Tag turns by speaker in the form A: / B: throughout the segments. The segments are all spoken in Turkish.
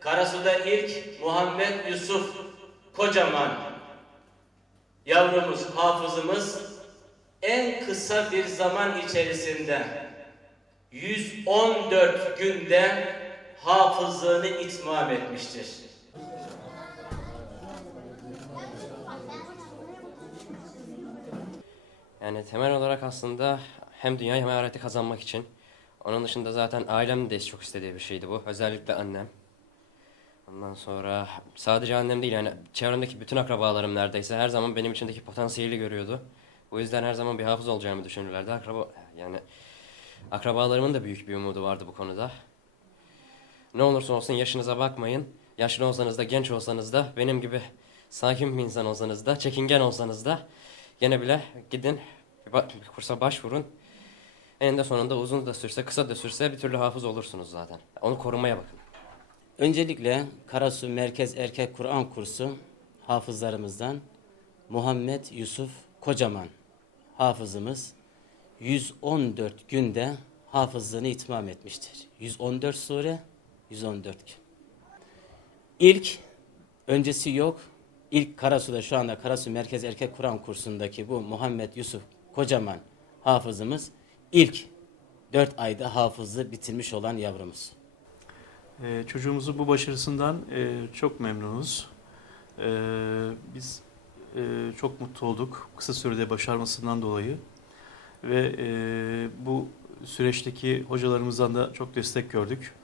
A: Karasu'da ilk Muhammed Yusuf Kocaman yavrumuz, hafızımız en kısa bir zaman içerisinde 114 günde hafızlığını itmam etmiştir.
B: Yani temel olarak aslında hem dünya hem ahireti kazanmak için. Onun dışında zaten ailem de çok istediği bir şeydi bu. Özellikle annem. Ondan sonra sadece annem değil yani çevremdeki bütün akrabalarım neredeyse her zaman benim içindeki potansiyeli görüyordu. Bu yüzden her zaman bir hafız olacağımı düşünürlerdi. Akraba yani akrabalarımın da büyük bir umudu vardı bu konuda. Ne olursa olsun yaşınıza bakmayın. Yaşlı olsanız da genç olsanız da benim gibi sakin bir insan olsanız da çekingen olsanız da gene bile gidin kursa başvurun. Eninde sonunda uzun da sürse kısa da sürse bir türlü hafız olursunuz zaten. Onu korumaya bakın.
C: Öncelikle Karasu Merkez Erkek Kur'an kursu hafızlarımızdan Muhammed Yusuf Kocaman hafızımız 114 günde hafızlığını itmam etmiştir. 114 sure, 114 gün. İlk, öncesi yok. İlk Karasu'da şu anda Karasu Merkez Erkek Kur'an kursundaki bu Muhammed Yusuf Kocaman hafızımız ilk 4 ayda hafızlığı bitirmiş olan yavrumuz.
D: Ee, çocuğumuzun bu başarısından e, çok memnunuz. Ee, biz e, çok mutlu olduk kısa sürede başarmasından dolayı ve e, bu süreçteki hocalarımızdan da çok destek gördük.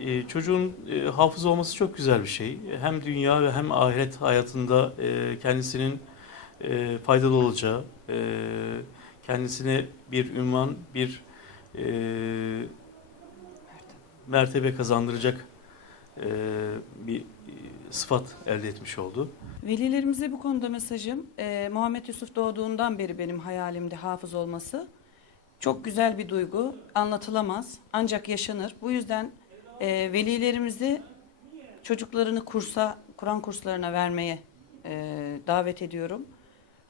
D: E, çocuğun e, hafız olması çok güzel bir şey. Hem dünya ve hem ahiret hayatında e, kendisinin e, faydalı olacağı, e, kendisine bir ünvan, bir e, mertebe kazandıracak e, bir sıfat elde etmiş oldu.
E: Velilerimize bu konuda mesajım e, Muhammed Yusuf doğduğundan beri benim hayalimde hafız olması. Çok güzel bir duygu, anlatılamaz ancak yaşanır. Bu yüzden e, velilerimizi çocuklarını kursa, Kur'an kurslarına vermeye e, davet ediyorum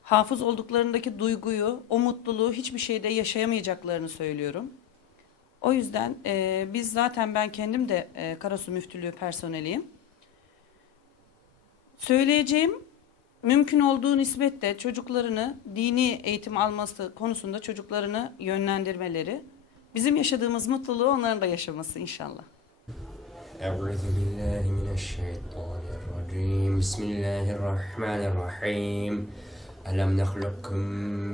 E: Hafız olduklarındaki duyguyu, o mutluluğu hiçbir şeyde yaşayamayacaklarını söylüyorum. O yüzden e, biz zaten ben kendim de e, Karasu Müftülüğü personeliyim. Söyleyeceğim mümkün olduğu nispetle çocuklarını dini eğitim alması konusunda çocuklarını yönlendirmeleri, bizim yaşadığımız mutluluğu onların da yaşaması inşallah.
B: أعوذ بالله من الشيطان الرجيم بسم الله الرحمن الرحيم ألم نخلقكم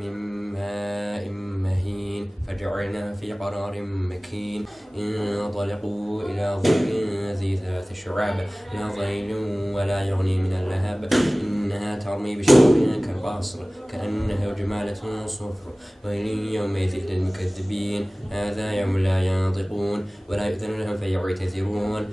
B: من ماء مهين فجعلنا في قرار مكين. انطلقوا إلى ظل ذي ذات شعاب لا ظليل ولا يغني من اللهب. إنها ترمي بشرر كالقصر كأنها جمالة صفر. ويل يومئذ للمكذبين هذا يوم لا ينطقون ولا يؤذن لهم فيعتذرون.